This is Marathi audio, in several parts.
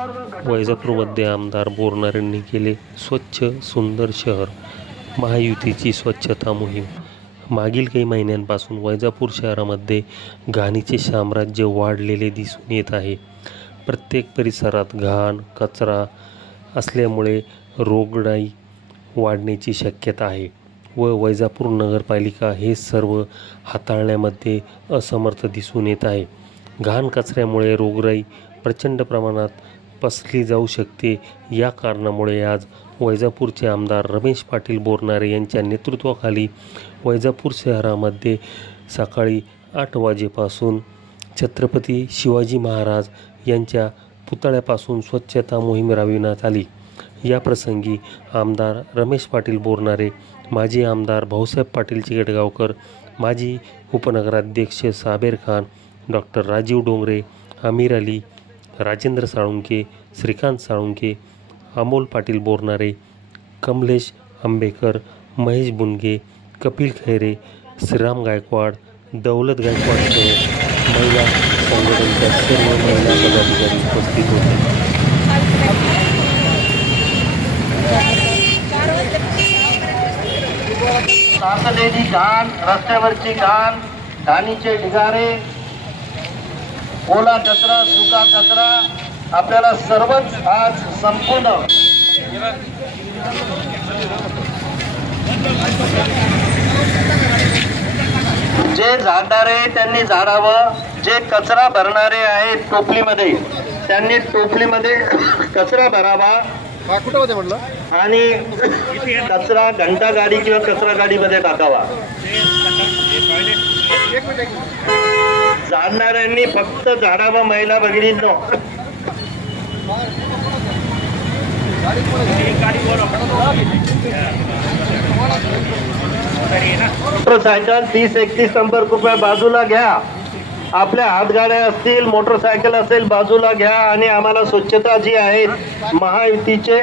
वैजापूरमध्ये आमदार बोरणारेंनी केले स्वच्छ सुंदर शहर, महायुतीची स्वच्छता मोहीम. मागील काही महिन्यांपासून वैजापूर शहरामध्ये घाणीचे साम्राज्य वाढलेले दिसून येत आहे. प्रत्येक परिसरात घाण, कचरा असल्यामुळे रोगराई वाढण्याची शक्यता आहे व वैजापूर नगरपालिका हे सर्व हाताळण्यामध्ये असमर्थ दिसून येत आहे. घाण कचऱ्यामुळे रोगराई प्रचंड प्रमाणात पसरली जाऊ शकते. या कारणामुळे आज वैजापूरचे आमदार रमेश पाटील बोरनारे यांच्या नेतृत्वाखाली वैजापूर शहरामध्ये सकाळी 8 वाजेपासून छत्रपती शिवाजी महाराज यांच्या पुतळ्यापासून स्वच्छता मोहीम राबविण्यात आली. या प्रसंगी आमदार रमेश पाटील बोरनारे, माजी आमदार भाऊसाहेब पाटील चिकटगावकर, माजी उपनगराध्यक्ष साबेर खान, डॉक्टर राजीव डोंगरे, आमिर अली, राजेंद्र साळुंके, श्रीकांत साळुंके, अमोल पाटील बोरनारे, कमलेश आंबेकर, महेश बुनगे, कपिल खैरे, श्रीराम गायकवाड, दौलत गायकवाडसह महिला संघटनेच्या सर्व महिला पदाधिकारी उपस्थित होते. साचलेली घाण, रस्त्यावरची घाण, घाणीचे ढिगारे, ओला कचरा, सुका कचरा आपल्याला सर्वच आज संपूर्ण जे झाडणारे त्यांनी झाडावं, जे कचरा भरणारे आहेत टोपलीमध्ये त्यांनी टोपलीमध्ये कचरा भरावा आणि कचरा घंटा गाडी किंवा कचरा गाडीमध्ये टाकावा. झाडणाऱ्यांनी फक्त झाडावं. महिला भगिनींनो, मोटरसायकल 30-31 नंबर कृपया बाजूला घ्या. आपल्या हातगाड्या असतील, मोटरसायकल असेल, बाजूला घ्या आणि आम्हाला स्वच्छता जी आहे, महायुतीचे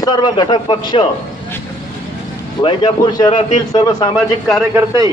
सर्व घटक पक्ष, वैजापूर शहरातील सर्व सामाजिक कार्यकर्ते